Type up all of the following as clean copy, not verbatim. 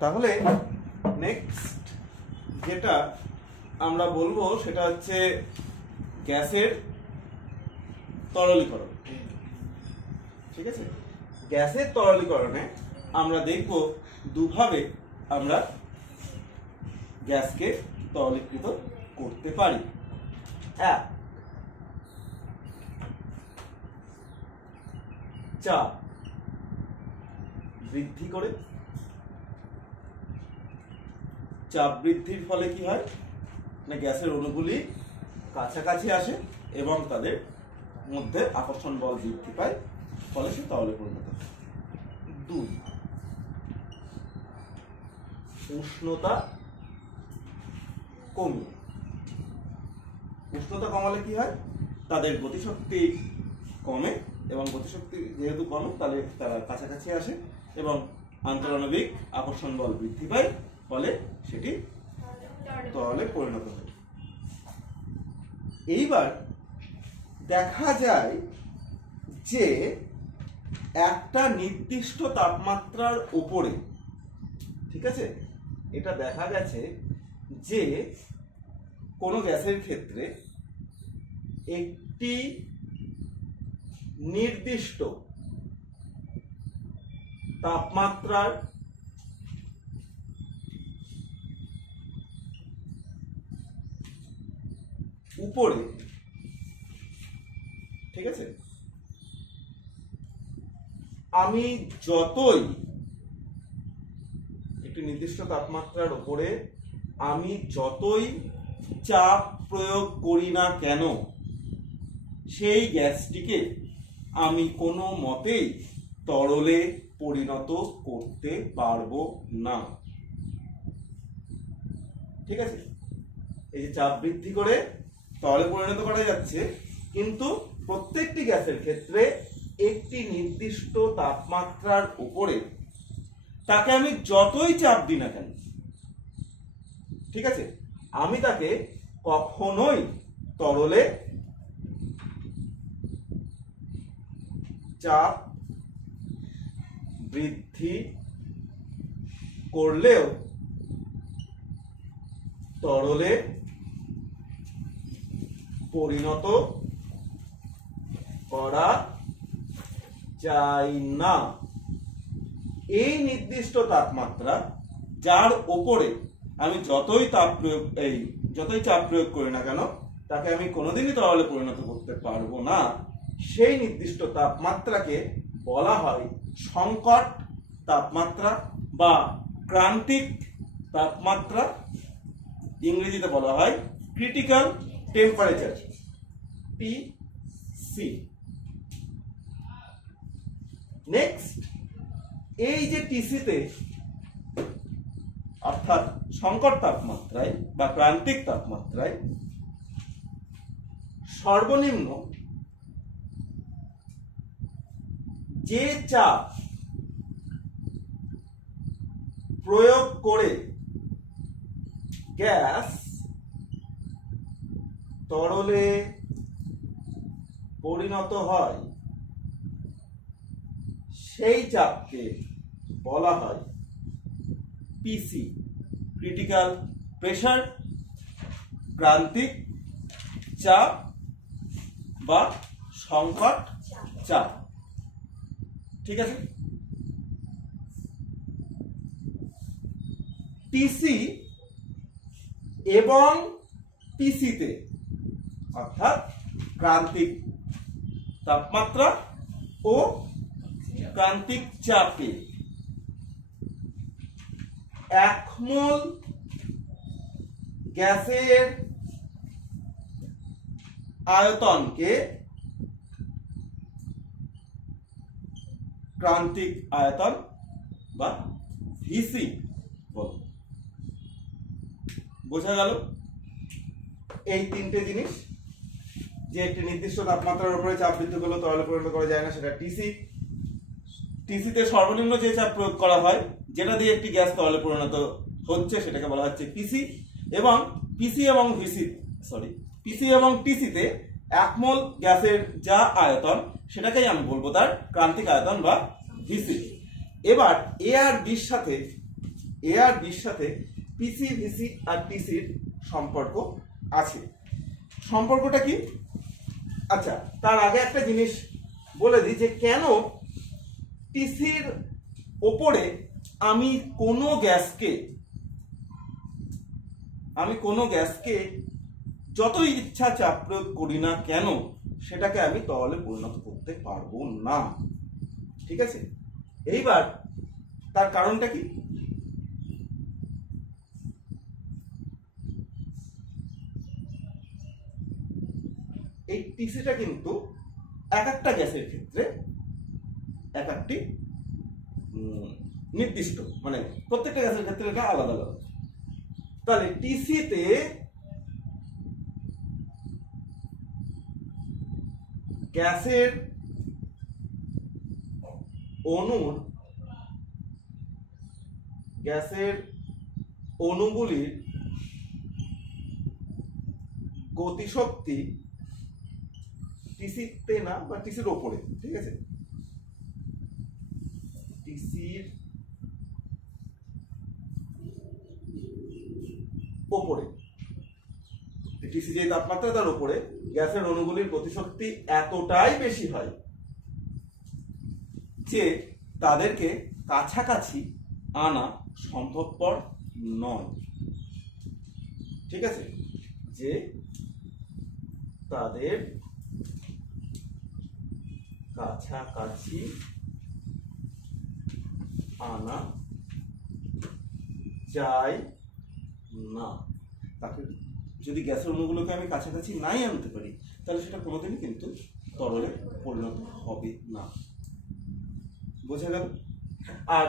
তাহলে নেক্সট যেটা আমরা বলবো সেটা হচ্ছে গ্যাসের তরলীকরণ। ঠিক আছে, গ্যাসের তরলীকরণে আমরা দেখব দুভাবে আমরা গ্যাসকে তরলীকৃত করতে পারি। এক, চাপ বৃদ্ধি করে। চাপ বৃদ্ধির ফলে কি হয় না, গ্যাসের অণুগুলি কাছাকাছি আসে এবং তাদের মধ্যে আকর্ষণ বল বৃদ্ধি পায়, ফলে সে তরলে পরিণত হয়। দুই, উষ্ণতা কমিয়ে। উষ্ণতা কমালে কি হয়, তাদের গতিশক্তি কমে এবং গতিশক্তি যেহেতু কমে তাহলে তারা কাছাকাছি আসে এবং আন্তঃআণবিক আকর্ষণ বল বৃদ্ধি পায়, ফলে সেটি তরলে পরিণত হয়। এইবার দেখা যায় যে একটা নির্দিষ্ট তাপমাত্রার উপরে, ঠিক আছে, এটা দেখা গেছে যে কোনো গ্যাসের ক্ষেত্রে একটি নির্দিষ্ট তাপমাত্রার উপরে, ঠিক আছে, আমি যতই একটি নির্দিষ্ট তাপমাত্রার উপরে আমি যতই চাপ প্রয়োগ করি না কেন, সেই গ্যাসটিকে আমি কোনো মতেই তরলে পরিণত করতে পারবো না। ঠিক আছে, এই যে চাপ বৃদ্ধি করে তরলে পরিণত করা যাচ্ছে, কিন্তু প্রত্যেকটি গ্যাসের ক্ষেত্রে একটি নির্দিষ্ট তাপমাত্রার উপরে তাকে আমি যতই চাপ দিই না কেন, ঠিক আছে, আমি তাকে কখনোই তরলে চাপ বৃদ্ধি করলেও তরলে পরিণত করা যায় না। এই নির্দিষ্ট তাপমাত্রা যার উপরে আমি যতই চাপ প্রয়োগ করি না কেন তাকে আমি কোনোদিনই তরলে পরিণত করতে পারবো না, সেই নির্দিষ্ট তাপমাত্রাকে বলা হয় সংকট তাপমাত্রা বা ক্রান্তিক তাপমাত্রা, ইংরেজিতে বলা হয় ক্রিটিক্যাল টেম্পারেচার, টিসি। নেক্সট, এই যে টিসিতে অর্থাৎ সংকট তাপমাত্রায় বা ক্রান্তিক তাপমাত্রায় সর্বনিম্ন যে চাপ প্রয়োগ করে গ্যাস তরলে পরিণত হয় সেই চাপকে বলা হয় পিসি, ক্রিটিক্যাল প্রেসার, ক্রান্তিক চাপ বা সংকট চাপ। ঠিক আছে, টিসি এবং পিসিতে অর্থাৎ ক্রান্তিক তাপমাত্রা ও ক্রান্তিক চাপে 1 মোল গ্যাসের আয়তনকে ক্রান্তিক আয়তন বা ভিসি বল। বোঝা গেল এই তিনটে জিনিস, যে একটি নির্দিষ্ট তাপমাত্রার উপরে চাপ বৃদ্ধি করলে তরলে পরিণত করা যায় না সেটা টিসি, টিসিতে সর্বনিম্ন যে চাপ প্রয়োগ করা হয় যেটা দিয়ে একটি গ্যাস তরলে পরিণত হচ্ছে সেটাকে বলা হচ্ছে পিসি, এবং পিসি এবং টিসিতে 1 মোল গ্যাসের যা আয়তন সেটাকেই আমি বলবো তার ক্রান্তিক আয়তন বা ভিসি। এবার এ আর বির সাথে এ আর বির সাথে পিসি ভিসি আর টিসির সম্পর্ক আছে। সম্পর্কটা কি? আচ্ছা, তার আগে একটা জিনিস বলে দিই যে কেন টিসির ওপরে আমি কোনো গ্যাসকে যতই ইচ্ছা চাপ প্রয়োগ করি না কেন সেটাকে আমি তরলে পরিণত করতে পারবো না। ঠিক আছে, এইবার তার কারণটা কি? এই টিসিটা কিন্তু এক একটা গ্যাসের ক্ষেত্রে এক একটি নির্দিষ্ট, মানে প্রত্যেকটা গ্যাসের ক্ষেত্রে এটা আলাদা আলাদা। তাহলে টিসিতে গ্যাসের অণুগুলির গতিশক্তি টিসিতে না, বা টিসির ওপরে, ঠিক আছে, টিসির ওপরে, টিসি যে তাপমাত্রা তার উপরে গ্যাসের অণুগুলির গতিশক্তি এতটাই বেশি হয় যে তাদেরকে কাছাকাছি আনা সম্ভবপর নয়। ঠিক আছে, যে তাদের কাছাকাছি আনা যায় না। তাকে যদি গ্যাসের অণুগুলোকে আমি কাছাকাছি নাই আনতে পারি তাহলে সেটা কোনোদিনই কিন্তু তরলে পরিণত হবে না। বোঝা গেল? আর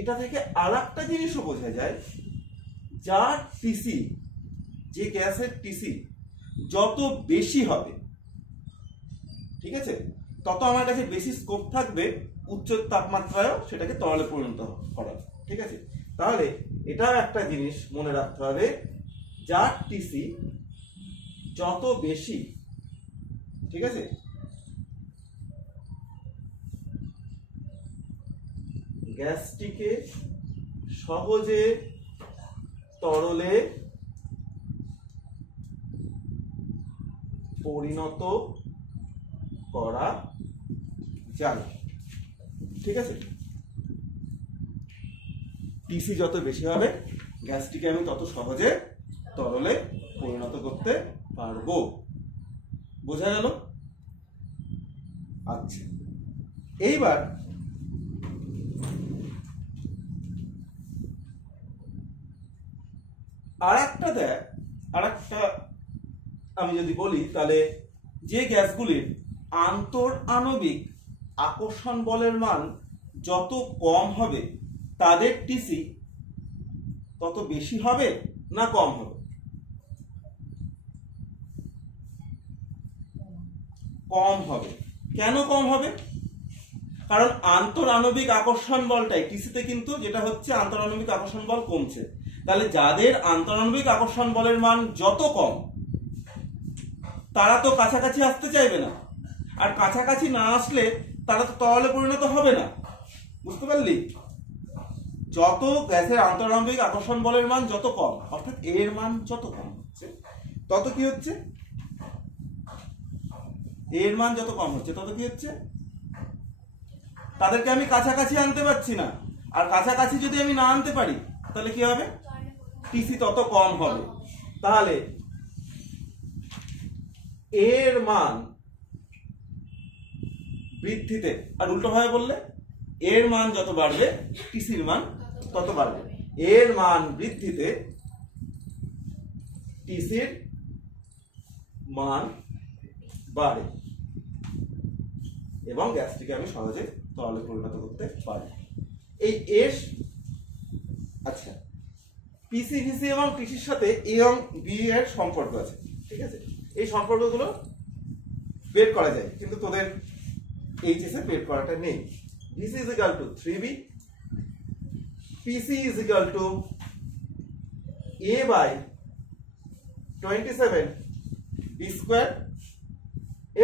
এটা থেকে আর একটা জিনিসও বোঝা যায়, যার টিসি, যে গ্যাসের টিসি যত বেশি হবে, ঠিক আছে, তত আমার কাছে বেশি স্কোপ থাকবে উচ্চ তাপমাত্রায়ও সেটাকে তরলে পরিণত করার। ঠিক আছে, তাহলে এটাও একটা জিনিস মনে রাখতে হবে, যার টিসি যত বেশি, ঠিক আছে, গ্যাসটিকে সহজে তরলে পরিণত করা যায়। ঠিক আছে, টিসি যত বেশি হবে গ্যাসটিকে আমি তত সহজে তরলে পরিণত করতে পারবো। বোঝা গেল? আচ্ছা, এইবার আরেকটা আমি যদি বলি, তাহলে যে গ্যাসগুলির আন্তর আণবিক আকর্ষণ বলের মান যত কম হবে তাদের টিসি তত বেশি হবে না কম হবে? কম হবে। কেন কম হবে? কারণ আন্তর আণবিক আকর্ষণ বলটাই টিসিতে কিন্তু যেটা হচ্ছে, আন্তর আণবিক আকর্ষণ বল কমছে। তাহলে যাদের আন্তর আণবিক আকর্ষণ বলের মান যত কম তারা তো কাছাকাছি আসতে চাইবে না, আর কাছাকাছি না আসলে তারা তো তরলে পরিণত হবে না। বুঝতে পারলি? যত গ্যাসের আন্তর আণবিক আকর্ষণ বলের মান যত কম, অর্থাৎ এর মান যত কম হচ্ছে, তত কি হচ্ছে? এর মান যত কম হচ্ছে তত কি হচ্ছে? তাদেরকে আমি কাছাকাছি আনতে পারছি না, আর কাছাকাছি যদি আমি না আনতে পারি তাহলে কি হবে? টিসি তত কম হবে। তাহলে এর মান বৃদ্ধিতে, আর উল্টো ভাবে বললে, এর মান যত বাড়বে টিসির মান তত বাড়বে। এর মান বৃদ্ধিতে টিসির মান বাড়ে এবং গ্যাসটিকে আমি সহজে তরলে পরিণত করতে পারি। এই এস, আচ্ছা, পিসি ভিসি এবং টিসির সাথে এ এবং বি এর সম্পর্ক আছে। ঠিক আছে, এই সম্পর্কগুলো বের করা যায়, কিন্তু তোদের এইচএস এ বের করাটা নেই। VC is equal to 3b, PC is equal to a by 27 b square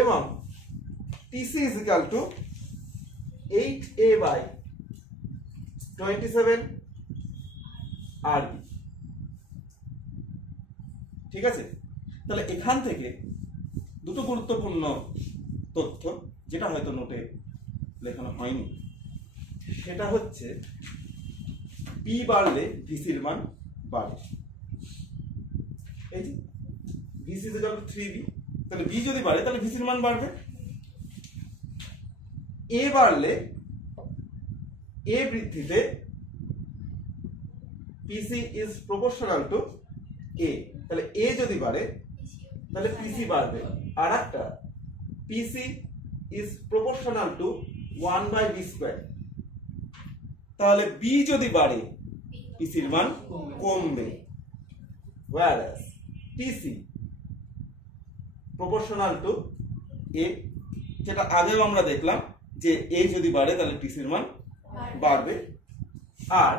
এবং TC is equal to 8a by 27 RB. ঠিক আছে, তাহলে এখান থেকে দুটো গুরুত্বপূর্ণ তথ্য, যেটা হয়তো নোটে লেখানো হয়নি, সেটা হচ্ছে পি বাড়লে ভিসির মান বাড়ে। এই যে VC is equal to 3b, তাহলে বি যদি বাড়ে তাহলে ভিসির মান বাড়বে। এ বাড়লে এ বৃদ্ধিতে পিসি ইজ প্রপোর্শনাল টু এ, তাহলে এ যদি বাড়ে তাহলে পিসি বাড়বে। আর একটা পিসি ইজ প্রপোর্শনাল টু 1/b², তাহলে বি যদি বাড়ে পিসির মান কমবে, whereas পিসি প্রপোর্শনাল টু এ, যেটা আগেও আমরা দেখলাম যে এ যদি বাড়ে তাহলে পিসির মান বাড়বে। আর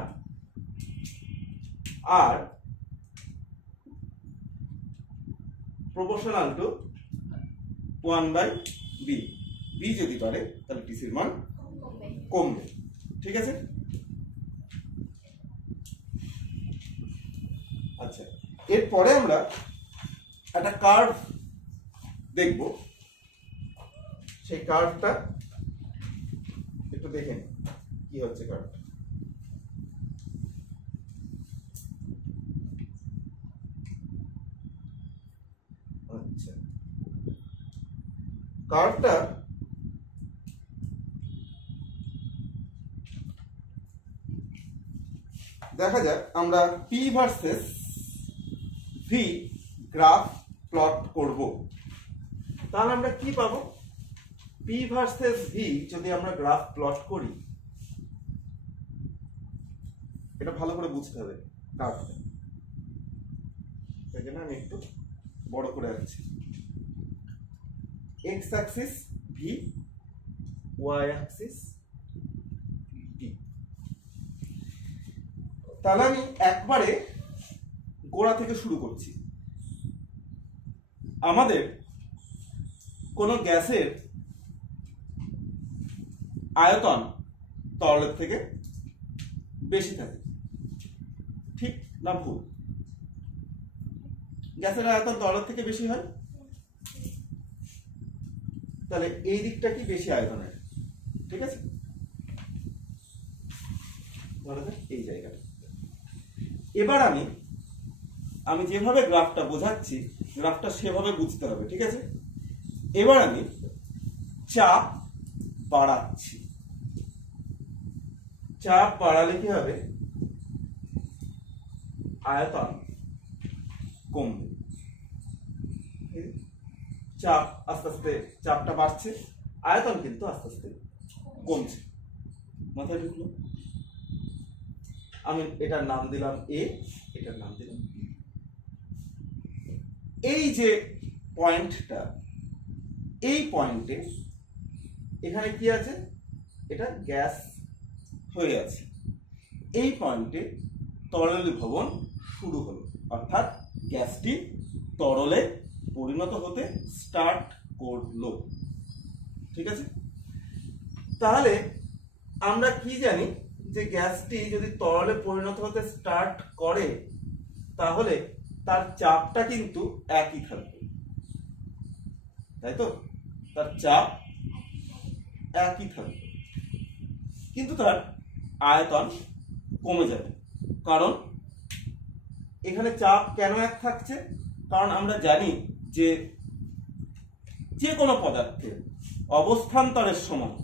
আর প্রপোর্শনাল টু 1/b, বি যদি বাড়ে তাহলে পিসির মান কমবে। ঠিক আছে, আচ্ছা এরপরে আমরা একটা কার্ভ দেখব। সেই কার্ভটা একটু দেখেন কি হচ্ছে কার্ভটা। আচ্ছা, কার্ভটা দেখা যাক। আমরা P versus V graph plot করব, তাহলে আমরা কি পাবো? পি ভার্সেস ভি যদি আমরা গ্রাফ প্লট করি, এটা ভালো করে বুঝতে হবে কার্ভটা, সেই জন্য আমি একটু বড় করে রাখছি। এক্স অ্যাক্সিস ভি, ওয়াই অ্যাক্সিস ভি। তাহলে আমি একবারে গোড়া থেকে শুরু করছি। আমাদের কোন গ্যাসের আয়তন তরলের থেকে বেশি থাকে, ঠিক না ভুল? গ্যাসের আয়তন তরলের থেকে বেশি হয়, তাহলে এই দিকটা কি বেশি আয়তনের? ঠিক আছে, এই জায়গাটা। এবার আমি যেভাবে গ্রাফটা বোঝাচ্ছি, গ্রাফটা সেভাবে বুঝতে হবে। ঠিক আছে, এবার আমি চাপ বাড়াচ্ছি। চাপ বাড়ালে কি হবে? আয়তন কমবে। চাপ আস্তে আস্তে, চাপটা বাড়ছে, আয়তন কিন্তু আস্তে আস্তে কমছে। মাথায় ঢুকলো? আমি এটার নাম দিলাম এ, এটার নাম দিলাম বি। এই যে পয়েন্টটা, এই পয়েন্টে এখানে কি আছে? এটা গ্যাস হয়ে আছে। এই পয়েন্টে তরলীভবন শুরু হলো, অর্থাৎ গ্যাসটি তরলে পরিণত হতে স্টার্ট করলো। ঠিক আছে, তাহলে আমরা কি জানি যে গ্যাসটি যদি তরলে পরিণত হতে স্টার্ট করে তাহলে তার চাপটা কিন্তু একই থাকবে, তাই তো? তার চাপ একই থাকবে, কিন্তু তার আয়তন কমে যাবে। কারণ এখানে চাপ কেন এক থাকছে? কারণ আমরা জানি যে কোনো পদার্থের অবস্থান্তরের সময়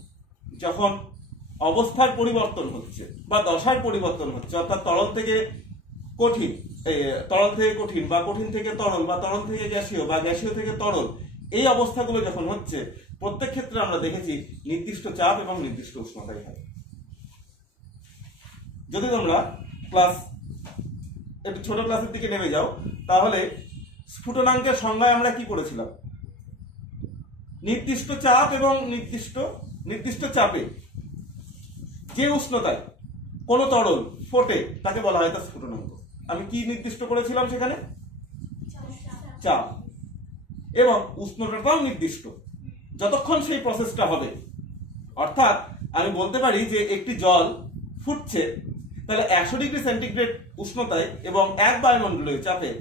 যখন অবস্থার পরিবর্তন হচ্ছে বা দশার পরিবর্তন হচ্ছে, অর্থাৎ তরল থেকে কঠিন বা কঠিন থেকে তরল বা তরল থেকে গ্যাসীয় বা গ্যাসীয় থেকে তরল, এই অবস্থাগুলো যখন হচ্ছে প্রত্যেক ক্ষেত্রে আমরা দেখেছি নির্দিষ্ট চাপ এবং নির্দিষ্ট উষ্ণতাই হয়। যদি তোমরা একটু ছোট ক্লাসের দিকে নেমে যাও তাহলে স্ফুটনাঙ্কের সংজ্ঞায় আমরা কি করেছিলাম? নির্দিষ্ট চাপ এবং নির্দিষ্ট চাপে যে উষ্ণতায় কোন তরল ফোটে তাকে বলা হয় তার স্ফুটনাঙ্ক। আমি কি নির্দিষ্ট করেছিলাম সেখানে? চাপ। এবং উষ্ণতাটাও নির্দিষ্ট যতক্ষণ সেই প্রসেসটা হবে। অর্থাৎ আমি বলতে পারি যে একটি জল ফুটছে তাহলে 100 ডিগ্রি সেন্টিগ্রেড উষ্ণতায় এবং 1 বায়ুমণ্ডলীয় চাপে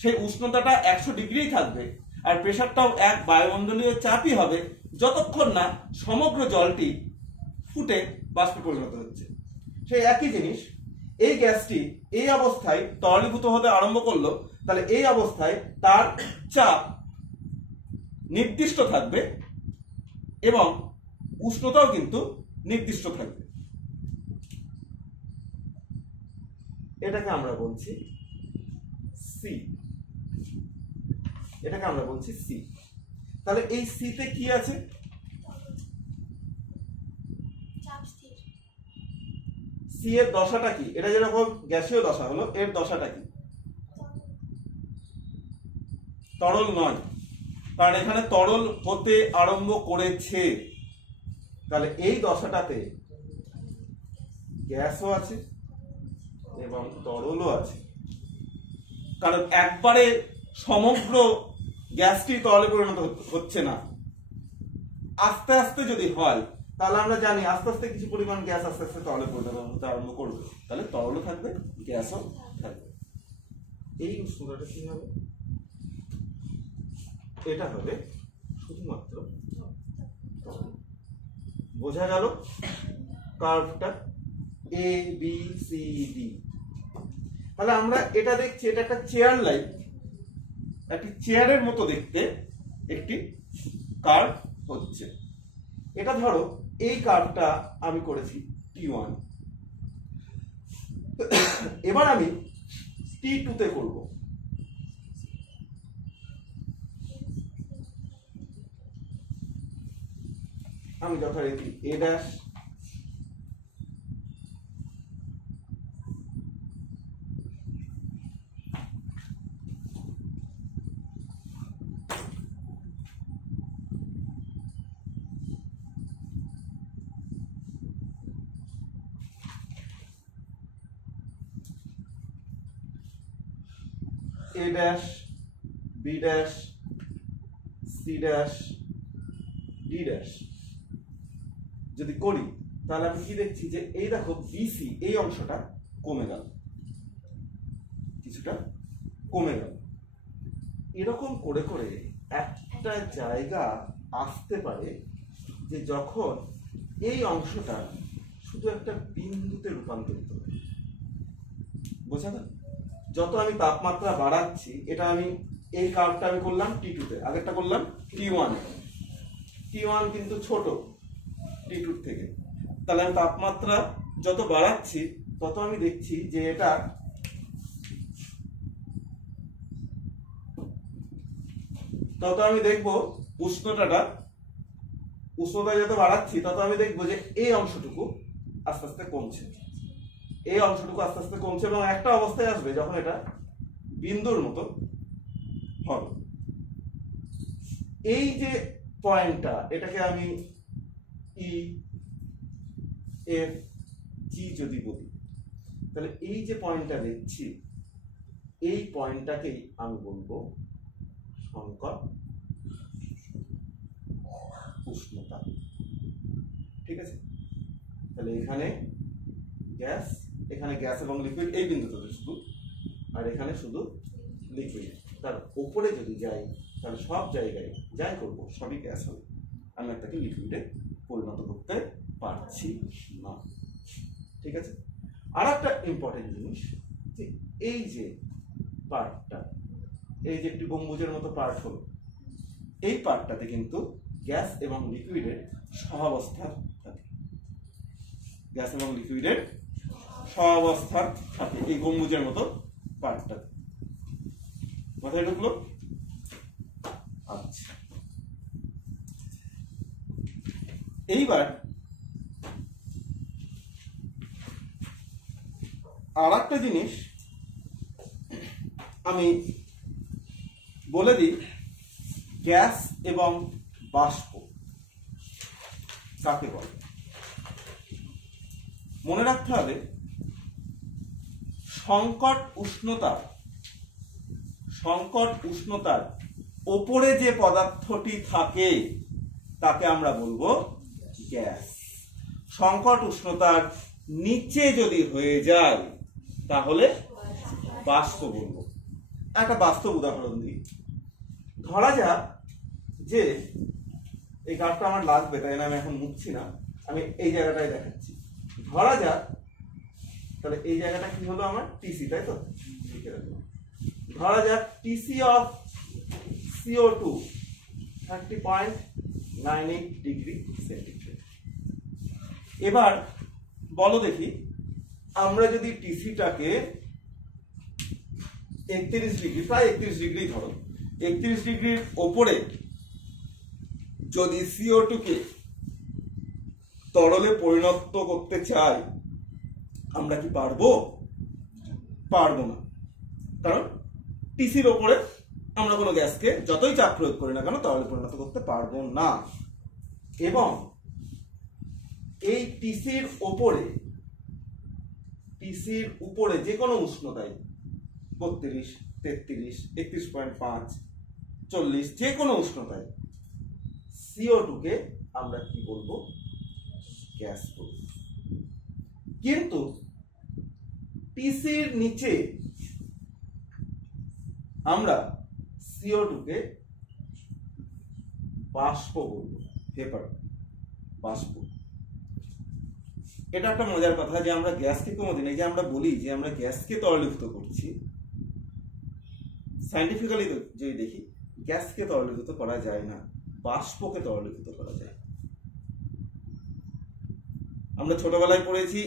সেই উষ্ণতাটা 100 ডিগ্রি থাকবে, আর প্রেসারটাও 1 বায়ুমণ্ডলীয় চাপই হবে যতক্ষণ না সমগ্র জলটি ফুটে বাষ্পে পরিণত হচ্ছে। সেই একই জিনিস, এই গ্যাসটি এই অবস্থায় তরলীভূত হতে আরম্ভ করলো, তাহলে এই অবস্থায় তার চাপ নির্দিষ্ট থাকবে এবং উষ্ণতাও কিন্তু নির্দিষ্ট থাকবে। এটাকে আমরা বলছি সি, এটাকে আমরা বলছি সি। তাহলে এই সিতে কি আছে? সি এর দশাটা কি? এটা যেরকম গ্যাসীয় দশা হলো, এর দশাটা কি? তরল নয়, কারণ এখানে তরল হতে আরম্ভ করেছে। তাহলে এই দশাটাতে গ্যাসও আছে এবং তরলও আছে, কারণ একবারে সমগ্র গ্যাসটি তরলে পরিণত হচ্ছে না, আস্তে আস্তে যদি হয় তাহলে আমরা জানি আস্তে আস্তে কিছু পরিমাণ গ্যাস আস্তে আস্তে তরলে পরিণত হতে আরম্ভ করবে, তাহলে তরলও থাকবে গ্যাসও থাকবে। এই উষ্ণতাটা কি হবে? এটা হবে শুধুমাত্র তরল। বোঝা গেল কার্ভটা এ বি সি ডি। তাহলে আমরা এটা দেখছি, এটা একটা চেয়ার লাইক, একটি চেয়ারের মতো দেখতে একটি কার্ভ হচ্ছে। এটা ধরো এই কার্ভটা আমি করেছি T1, এবার আমি T2 তে করব। আমি যথারীতি A dash, A dash, B dash, C dash, D dash যদি করি, তাহলে আমি কি দেখছি যে এই দেখো বিসি এই অংশটা কমে গেল, কিছুটা কমে গেল। এরকম করে করে একটা জায়গা আসতে পারে যে যখন এই অংশটা শুধু একটা বিন্দুতে রূপান্তরিত হবে। বোঝা গেল? যত আমি তাপমাত্রা বাড়াচ্ছি, এটা আমি এই কার্ভটা আমি করলাম T2 তে, আগেরটা করলাম T1 এ। T1 কিন্তু ছোট T2 থেকে, তাহলে আমি তাপমাত্রা যত বাড়াচ্ছি তত আমি দেখছি যে এটা তত আমি দেখব উষ্ণতা যত বাড়াচ্ছি তত আমি দেখবো যে এই অংশটুকু আস্তে আস্তে কমছে, এই অংশটুকু আস্তে আস্তে কমছে এবং একটা অবস্থায় আসবে যখন এটা বিন্দুর মতো হবে। এই যে পয়েন্টটা, এটাকে আমি ই এফ জি যদি বলি, তাহলে এই যে পয়েন্টটা দেখছি, এই পয়েন্টটাকেই আমি বলবো সংকট উষ্ণতা। ঠিক আছে? তাহলে এখানে গ্যাস, এখানে গ্যাস এবং লিকুইড এই বিন্দুতে শুধু, আর এখানে শুধু লিকুইড। তার উপরে যদি যাই তাহলে সব জায়গায় যাই করব সবই গ্যাস হবে, আমি একটাকে লিকুইডে পরিণত করতে পারছি না। ঠিক আছে? আর একটা ইম্পর্টেন্ট জিনিস, যে এই যে পার্টটা, এই যে একটি গম্বুজের মতো পার্ট হলো, এই পার্টটাতে কিন্তু গ্যাস এবং লিকুইডের সহাবস্থা থাকে, গ্যাস এবং লিকুইডের সহাবস্থা থাকে এই গম্বুজের মতো পার্টটাতে। মাথায় ঢুকলো? আচ্ছা, এইবার আর একটা জিনিস আমি বলে দিই, গ্যাস এবং বাষ্প কাকে বলে। মনে রাখতে হবে সংকট উষ্ণতার ওপরে যে পদার্থটি থাকে তাকে আমরা বলবো গ্যাস। সংকট উষ্ণতার নিচে যদি হয়ে যায় তাহলে বাষ্প বলবো। একটা বাস্তব উদাহরণ দিই। ধরা যাক যে এই কার্ডটা আমার লাগবে, তাই না আমি এখন মুছছি না, আমি এই জায়গাটায় দেখাচ্ছি। ধরা যাক তাহলে এই জায়গাটা কি হলো আমার টিসি, তাই তো? ধরা যাক TC of CO2 30.98 degree centigrade. এবার বলো দেখি, আমরা যদি টিসিটাকে 31 ডিগ্রি, প্রায় 31 ডিগ্রি ধরো, 31 ডিগ্রির ওপরে যদি CO2 কে তরলে পরিণত করতে চাই, আমরা কি পারবো? পারবো না। কারণ টিসির ওপরে আমরা কোনো গ্যাসকে যতই চাপ প্রয়োগ করি না কেন তরলে পরিণত করতে পারবো না। এবং এই টিসির উপরে যে কোনো উষ্ণতায় 32, 33, 31.5, 40 যে কোনো উষ্ণতায় CO2 কে আমরা কি বলবো? গ্যাস বলবো। কিন্তু টিসির নিচে আমরা CO2 কে বাষ্প বলবো, ভেপার, বাষ্প। এটা একটা মজার কথা যে আমরা গ্যাসকে কোনোদিন, এই যে আমরা বলি যে আমরা গ্যাসকে তরলীভূত করছি, সায়েন্টিফিক্যালি যদি দেখি গ্যাসকে তরলীভূত করা যায় না, বাষ্পকে তরলীভূত করা যায়। আমরা ছোটবেলায় পড়েছি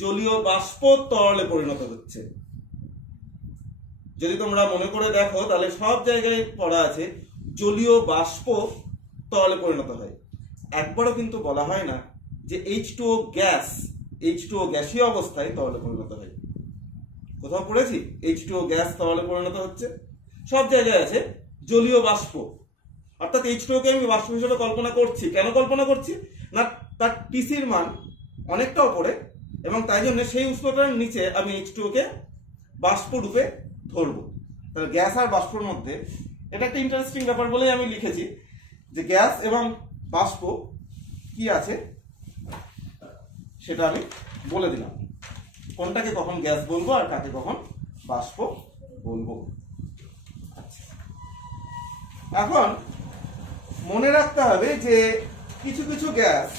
জলীয় বাষ্প তরলে পরিণত হচ্ছে। যদি তোমরা মনে করে দেখো তাহলে সব জায়গায় পড়া আছে জলীয় বাষ্প তরলে পরিণত হয়। একবারও কিন্তু বলা হয় না যে H2O গ্যাস, H2O গ্যাসীয় অবস্থায় তরলে পরিণত হয়। কোথাও পড়েছি H2O গ্যাস তরলে পরিণত হচ্ছে? সব জায়গায় আছে জলীয় বাষ্প, অর্থাৎ H2O কে আমি বাষ্প হিসেবে কল্পনা করছি। কেন কল্পনা করছি না, তার টিসির মান অনেকটা উপরে এবং তাই জন্য সেই উষ্ণতার নিচে আমি H2O কে বাষ্প রূপে ধরবো। তাহলে গ্যাস আর বাষ্পর মধ্যে এটা একটা ইন্টারেস্টিং ব্যাপার বলেই আমি লিখেছি যে গ্যাস এবং বাষ্প কি আছে সেটা আমি বলে দিলাম, কোনটাকে কখন গ্যাস বলবো আর কাকে কখন বাষ্প বলবো। আচ্ছা, এখন মনে রাখতে হবে যে কিছু কিছু গ্যাস,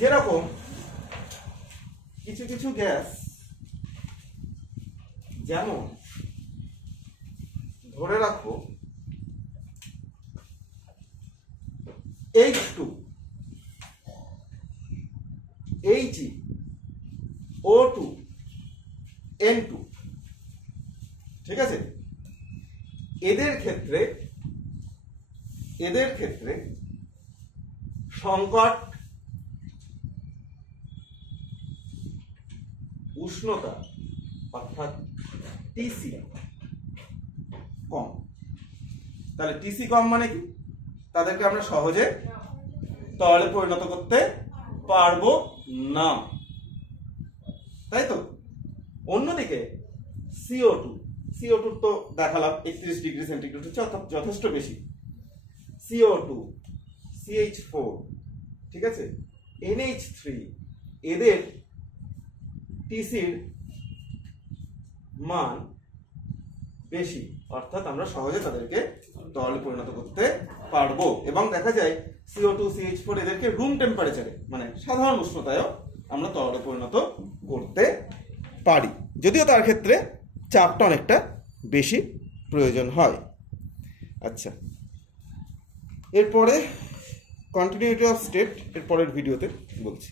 যেরকম কিছু গ্যাস যেমন ধরে রাখো H2, He, O2, N2, ঠিক আছে? এদের ক্ষেত্রে সংকট উষ্ণতা অর্থাৎ টিসি কম। তাহলে টিসি কম মানে কি? তাদেরকে আমরা সহজে তরলে পরিণত করতে পারবো না, তাই তো? অন্যদিকে CO2 তো দেখালাম 31 ডিগ্রি সেন্টিগ্রেড হচ্ছে, অর্থাৎ যথেষ্ট বেশি। CO2, CH4, ঠিক আছে, NH3, এদের টিসির মান বেশি, অর্থাৎ আমরা সহজে তাদেরকে তরলে পরিণত করতে পারবো। এবং দেখা যায় CO2, CH4 এদেরকে রুম টেম্পারেচারে মানে সাধারণ উষ্ণতায়ও আমরা তরলে পরিণত করতে পারি, যদিও তার ক্ষেত্রে চাপটা অনেকটা বেশি প্রয়োজন হয়। আচ্ছা, এরপরে কন্টিনিউটি অফ স্টেট এর পরের ভিডিওতে বলছি।